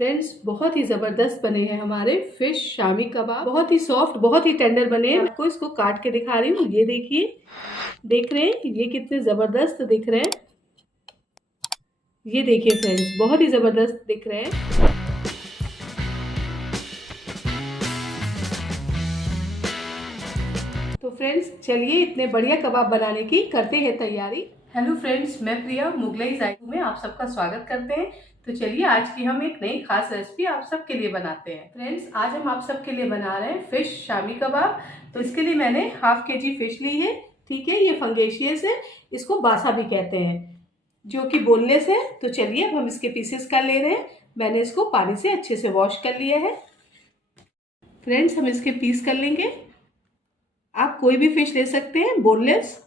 Friends, बहुत ही ज़बरदस्त बने हैं हमारे फिश शामी कबाब। बहुत ही सॉफ्ट, बहुत ही टेंडर बने हैं। आपको इसको काट के दिखा रही हूँ। ये देखिए, देख रहे हैं ये कितने ज़बरदस्त दिख रहे हैं। ये देखिए फ्रेंड्स, बहुत ही ज़बरदस्त दिख रहे हैं। तो फ्रेंड्स, चलिए इतने बढ़िया कबाब बनाने की करते हैं तैयारी। हेलो फ्रेंड्स, मैं प्रिया मुगलई जायतू में आप सबका स्वागत करते हैं। तो चलिए आज की हम एक नई खास रेसिपी आप सबके लिए बनाते हैं। फ्रेंड्स, आज हम आप सबके लिए बना रहे हैं फिश शामी कबाब। तो इसके लिए मैंने हाफ केजी फिश ली है। ठीक है, ये फंगेशियस है, इसको बासा भी कहते हैं, जो कि बोनलेस है। तो चलिए अब हम इसके पीसेस कर ले रहे हैं। मैंने इसको पानी से अच्छे से वॉश कर लिया है। फ्रेंड्स, हम इसके पीस कर लेंगे। आप कोई भी फिश ले सकते हैं बोनलेस।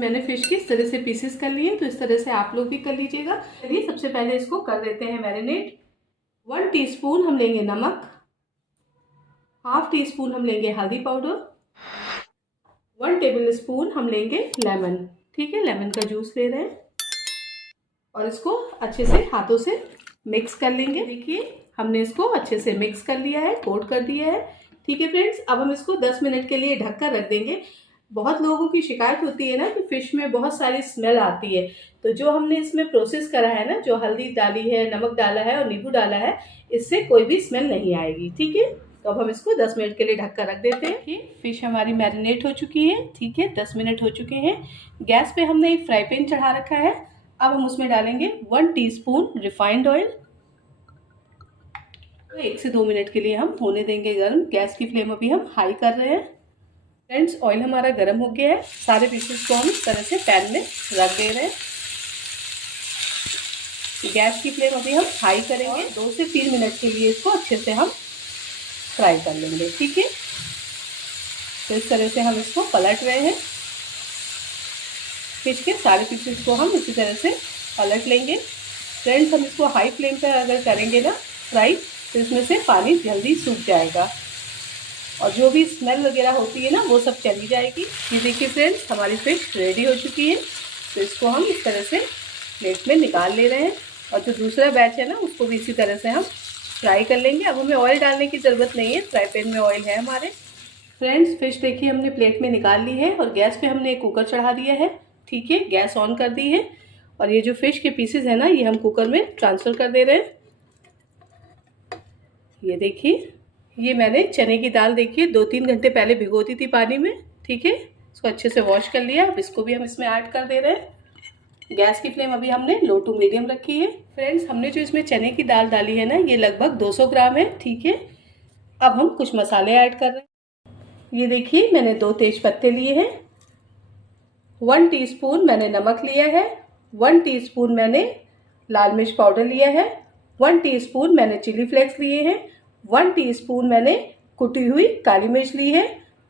मैंने फिश की इस तरह से पीसेस कर लिए, तो इस तरह से आप लोग भी कर लीजिएगा। चलिए सबसे पहले इसको कर देते हैं मैरिनेट। 1 टीस्पून हम लेंगे नमक, हाफ टी स्पून हम लेंगे हल्दी पाउडर, 1 टेबल स्पून हम लेंगे लेमन। ठीक है, लेमन का जूस ले रहे हैं और इसको अच्छे से हाथों से मिक्स कर लेंगे। देखिए, हमने इसको अच्छे से मिक्स कर लिया है, कोट कर दिया है। ठीक है फ्रेंड्स, अब हम इसको 10 मिनट के लिए ढककर रख देंगे। बहुत लोगों की शिकायत होती है ना कि फिश में बहुत सारी स्मेल आती है। तो जो हमने इसमें प्रोसेस करा है ना, जो हल्दी डाली है, नमक डाला है और नींबू डाला है, इससे कोई भी स्मेल नहीं आएगी। ठीक है, तो अब हम इसको 10 मिनट के लिए ढककर रख देते हैं। ये फिश हमारी मैरिनेट हो चुकी है। ठीक है, 10 मिनट हो चुके हैं। गैस पे हमने एक फ्राई पैन चढ़ा रखा है। अब हम उसमें डालेंगे 1 टीस्पून रिफाइंड ऑयल। 1 से 2 मिनट के लिए हम होने देंगे गर्म। गैस की फ्लेम अभी हम हाई कर रहे हैं। फ्रेंड्स, ऑयल हमारा गर्म हो गया है। सारे पीसेस को हम इस तरह से पैन में रख दे रहे हैं। गैस की फ्लेम अभी हम हाई करेंगे। 2 से 3 मिनट के लिए इसको अच्छे से हम फ्राई कर लेंगे। ठीक है, तो इस तरह से हम इसको पलट रहे हैं। फिश के सारे पीसेस को हम इसी तरह से पलट लेंगे। फ्रेंड्स, हम इसको हाई फ्लेम पर अगर करेंगे ना फ्राई, तो इसमें से पानी जल्दी सूख जाएगा और जो भी स्मेल वगैरह होती है ना, वो सब चली जाएगी। ये देखिए फ्रेंड्स, हमारी फिश रेडी हो चुकी है। तो इसको हम इस तरह से प्लेट में निकाल ले रहे हैं और जो दूसरा बैच है ना, उसको भी इसी तरह से हम फ्राई कर लेंगे। अब हमें ऑयल डालने की ज़रूरत नहीं है, फ्राई पैन में ऑयल है हमारे। फ्रेंड्स, फिश देखिए हमने प्लेट में निकाल ली है और गैस पे हमने एक कुकर चढ़ा दिया है। ठीक है, गैस ऑन कर दी है और ये जो फिश के पीसेस है ना, ये हम कुकर में ट्रांसफ़र कर दे रहे हैं। ये देखिए, ये मैंने चने की दाल देखिए 2-3 घंटे पहले भिगो दी थी पानी में। ठीक है, इसको अच्छे से वॉश कर लिया। अब इसको भी हम इसमें ऐड कर दे रहे हैं। गैस की फ्लेम अभी हमने लो टू मीडियम रखी है। फ्रेंड्स, हमने जो इसमें चने की दाल डाली है ना, ये लगभग 200 ग्राम है। ठीक है, अब हम कुछ मसाले ऐड कर रहे हैं। ये देखिए, मैंने 2 तेज पत्ते लिए हैं, 1 टीस्पून मैंने नमक लिया है, 1 टीस्पून मैंने लाल मिर्च पाउडर लिया है, 1 टीस्पून मैंने चिली फ्लेक्स लिए हैं, 1 टीस्पून मैंने कुटी हुई काली मिर्च ली है,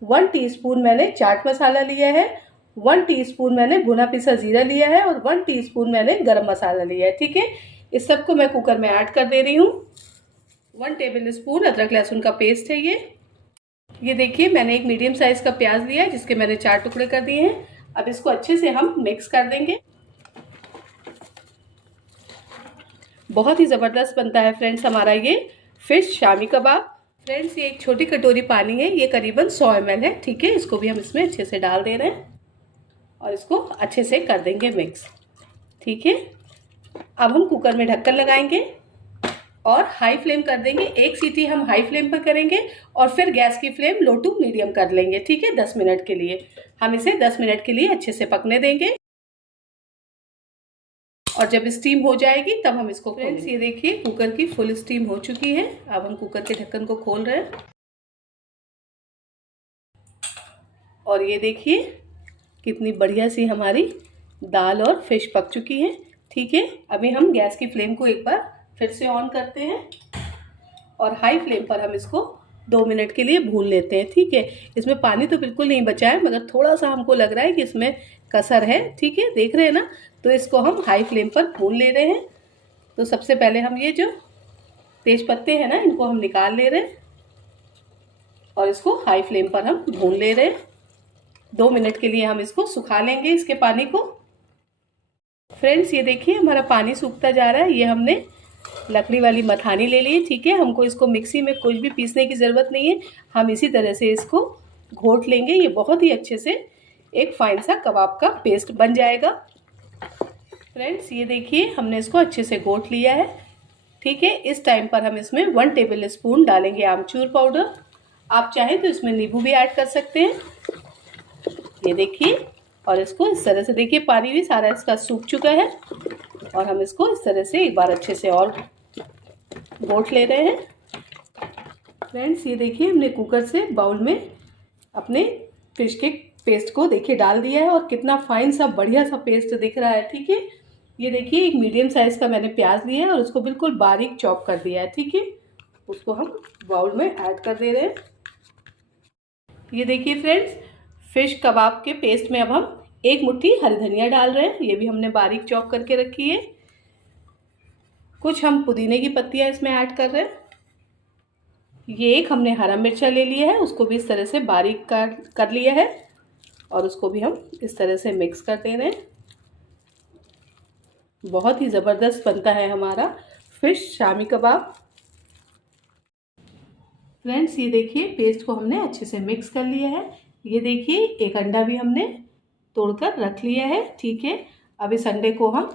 1 टीस्पून मैंने चाट मसाला लिया है, 1 टीस्पून मैंने भुना पिसा जीरा लिया है और 1 टीस्पून मैंने गरम मसाला लिया है। ठीक है, इस सबको मैं कुकर में ऐड कर दे रही हूँ। 1 टेबल स्पून अदरक लहसुन का पेस्ट है ये देखिए, मैंने एक मीडियम साइज का प्याज लिया है, जिसके मैंने 4 टुकड़े कर दिए हैं। अब इसको अच्छे से हम मिक्स कर देंगे। बहुत ही ज़बरदस्त बनता है फ्रेंड्स हमारा ये फिश शामी कबाब। फ्रेंड्स, ये एक छोटी कटोरी पानी है, ये करीबन 100 ml है। ठीक है, इसको भी हम इसमें अच्छे से डाल दे रहे हैं और इसको अच्छे से कर देंगे मिक्स। ठीक है, अब हम कुकर में ढक्कन लगाएंगे और हाई फ्लेम कर देंगे। एक सीटी हम हाई फ्लेम पर करेंगे और फिर गैस की फ्लेम लो टू मीडियम कर लेंगे। ठीक है, 10 मिनट के लिए हम इसे 10 मिनट के लिए अच्छे से पकने देंगे और जब स्टीम हो जाएगी तब हम इसको फ्रेंड्स, ये देखिए कुकर की फुल स्टीम हो चुकी है। अब हम कुकर के ढक्कन को खोल रहे हैं और ये देखिए कितनी बढ़िया सी हमारी दाल और फिश पक चुकी है। ठीक है, अभी हम गैस की फ्लेम को एक बार फिर से ऑन करते हैं और हाई फ्लेम पर हम इसको 2 मिनट के लिए भून लेते हैं। ठीक है, इसमें पानी तो बिल्कुल नहीं बचा है, मगर थोड़ा सा हमको लग रहा है कि इसमें कसर है। ठीक है, देख रहे हैं ना, तो इसको हम हाई फ्लेम पर भून ले रहे हैं। तो सबसे पहले हम ये जो तेज पत्ते हैं ना, इनको हम निकाल ले रहे हैं और इसको हाई फ्लेम पर हम भून ले रहे हैं। 2 मिनट के लिए हम इसको सुखा लेंगे, इसके पानी को। फ्रेंड्स ये देखिए हमारा पानी सूखता जा रहा है। ये हमने लकड़ी वाली मथानी ले ली है, ठीक है। हमको इसको मिक्सी में कुछ भी पीसने की ज़रूरत नहीं है, हम इसी तरह से इसको घोट लेंगे। ये बहुत ही अच्छे से एक फाइन सा कबाब का पेस्ट बन जाएगा। फ्रेंड्स ये देखिए हमने इसको अच्छे से घोट लिया है, ठीक है। इस टाइम पर हम इसमें 1 टेबल स्पून डालेंगे आमचूर पाउडर। आप चाहें तो इसमें नींबू भी ऐड कर सकते हैं। ये देखिए, और इसको इस तरह से देखिए पानी भी सारा इसका सूख चुका है, और हम इसको इस तरह से एक बार अच्छे से और घोट ले रहे हैं। फ्रेंड्स ये देखिए हमने कुकर से बाउल में अपने फिश के पेस्ट को देखिए डाल दिया है, और कितना फाइन सा बढ़िया सा पेस्ट दिख रहा है, ठीक है। ये देखिए एक मीडियम साइज़ का मैंने प्याज लिया है और उसको बिल्कुल बारीक चॉप कर दिया है, ठीक है। उसको हम बाउल में ऐड कर दे रहे हैं। ये देखिए फ्रेंड्स, फिश कबाब के पेस्ट में अब हम 1 मुट्ठी हरी धनिया डाल रहे हैं। ये भी हमने बारीक चॉप करके रखी है। कुछ हम पुदीने की पत्तियां इसमें ऐड कर रहे हैं। ये एक हमने हरा मिर्चा ले लिया है, उसको भी इस तरह से बारीक कर लिया है, और उसको भी हम इस तरह से मिक्स कर दे रहे हैं। बहुत ही ज़बरदस्त बनता है हमारा फिश शामी कबाब। फ्रेंड्स ये देखिए पेस्ट को हमने अच्छे से मिक्स कर लिया है। ये देखिए एक अंडा भी हमने तोड़कर रख लिया है, ठीक है। अब इस अंडे को हम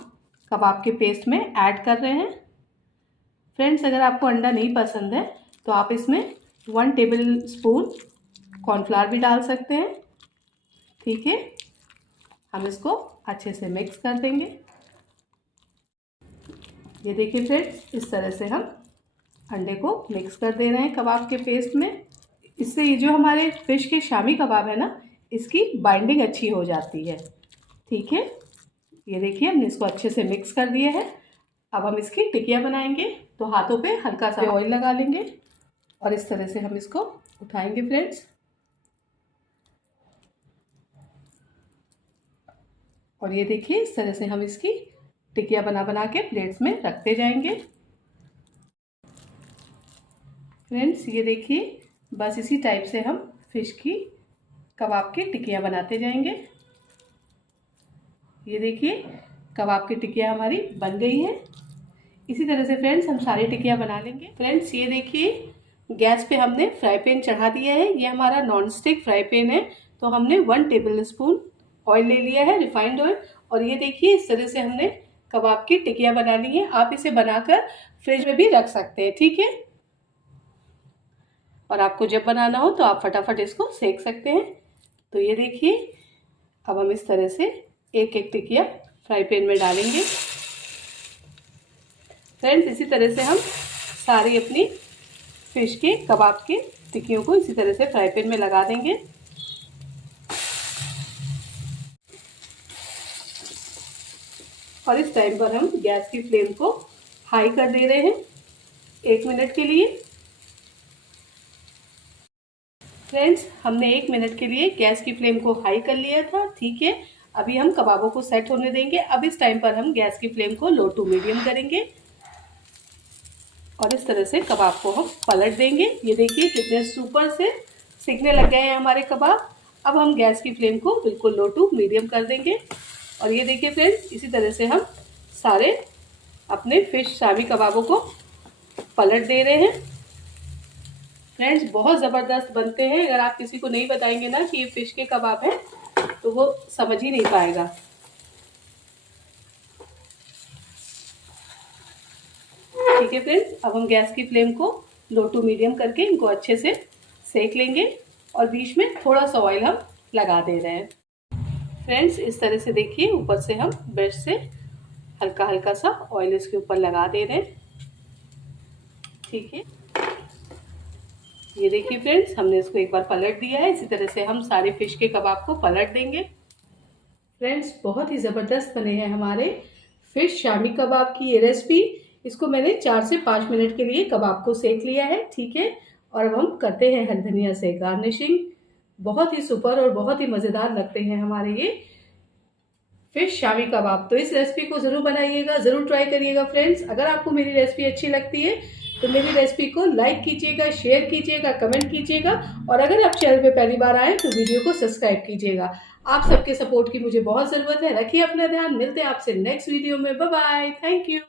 कबाब के पेस्ट में ऐड कर रहे हैं। फ्रेंड्स अगर आपको अंडा नहीं पसंद है तो आप इसमें 1 टेबल स्पून कॉर्नफ्लावर भी डाल सकते हैं, ठीक है। हम इसको अच्छे से मिक्स कर देंगे। ये देखिए फ्रेंड्स इस तरह से हम अंडे को मिक्स कर दे रहे हैं कबाब के पेस्ट में। इससे ये जो हमारे फिश के शामी कबाब है ना, इसकी बाइंडिंग अच्छी हो जाती है, ठीक है। ये देखिए हमने इसको अच्छे से मिक्स कर दिया है। अब हम इसकी टिकिया बनाएंगे, तो हाथों पे हल्का सा ऑयल लगा लेंगे और इस तरह से हम इसको उठाएंगे फ्रेंड्स, और ये देखिए इस तरह से हम इसकी टिकिया बना बना के प्लेट्स में रखते जाएंगे। फ्रेंड्स ये देखिए बस इसी टाइप से हम फिश की कबाब की टिकिया बनाते जाएंगे। ये देखिए कबाब की टिकिया हमारी बन गई है। इसी तरह से फ्रेंड्स हम सारी टिकिया बना लेंगे। फ्रेंड्स ये देखिए गैस पे हमने फ्राई पैन चढ़ा दिया है। ये हमारा नॉन स्टिक फ्राई पैन है, तो हमने 1 टेबल स्पून ऑयल ले लिया है, रिफाइंड ऑयल। और ये देखिए इस तरह से हमने कबाब की टिकिया बना ली है। आप इसे बनाकर फ्रिज में भी रख सकते हैं, ठीक है। और आपको जब बनाना हो तो आप फटाफट इसको सेक सकते हैं। तो ये देखिए अब हम इस तरह से एक एक टिकिया फ्राई पैन में डालेंगे। फ्रेंड्स इसी तरह से हम सारी अपनी फिश के कबाब के टिक्कियों को इसी तरह से फ्राई पैन में लगा देंगे। और इस टाइम पर हम गैस की फ्लेम को हाई कर दे रहे हैं 1 मिनट के लिए। फ्रेंड्स हमने 1 मिनट के लिए गैस की फ्लेम को हाई कर लिया था, ठीक है। अभी हम कबाबों को सेट होने देंगे। अब इस टाइम पर हम गैस की फ्लेम को लो टू मीडियम करेंगे और इस तरह से कबाब को हम पलट देंगे। ये देखिए कितने सुपर से सिकने लग गए हैं हमारे कबाब। अब हम गैस की फ्लेम को बिल्कुल लो टू मीडियम कर देंगे। और ये देखिए फ्रेंड्स इसी तरह से हम सारे अपने फिश शामी कबाबों को पलट दे रहे हैं। फ्रेंड्स बहुत ज़बरदस्त बनते हैं। अगर आप किसी को नहीं बताएंगे ना कि ये फिश के कबाब हैं तो वो समझ ही नहीं पाएगा। ठीक है फ्रेंड्स, अब हम गैस की फ्लेम को लो टू मीडियम करके इनको अच्छे से सेक लेंगे और बीच में थोड़ा सा ऑयल हम लगा दे रहे हैं। फ्रेंड्स इस तरह से देखिए ऊपर से हम ब्रश से हल्का हल्का सा ऑयल इसके ऊपर लगा दे रहे हैं, ठीक है। ये देखिए फ्रेंड्स हमने इसको एक बार पलट दिया है। इसी तरह से हम सारे फिश के कबाब को पलट देंगे। फ्रेंड्स बहुत ही ज़बरदस्त बने हैं हमारे फिश शामी कबाब की ये रेसिपी। इसको मैंने 4 से 5 मिनट के लिए कबाब को सेक लिया है, ठीक है। और अब हम करते हैं हरी धनिया से गार्निशिंग। बहुत ही सुपर और बहुत ही मज़ेदार लगते हैं हमारे ये फिश शामी कबाब। तो इस रेसिपी को ज़रूर बनाइएगा, ज़रूर ट्राई करिएगा फ्रेंड्स। अगर आपको मेरी रेसिपी अच्छी लगती है तो मेरी रेसिपी को लाइक कीजिएगा, शेयर कीजिएगा, कमेंट कीजिएगा और अगर आप चैनल पे पहली बार आए तो वीडियो को सब्सक्राइब कीजिएगा। आप सबके सपोर्ट की मुझे बहुत ज़रूरत है। रखिए अपना ध्यान, मिलते हैं आपसे नेक्स्ट वीडियो में। Bye bye, thank you.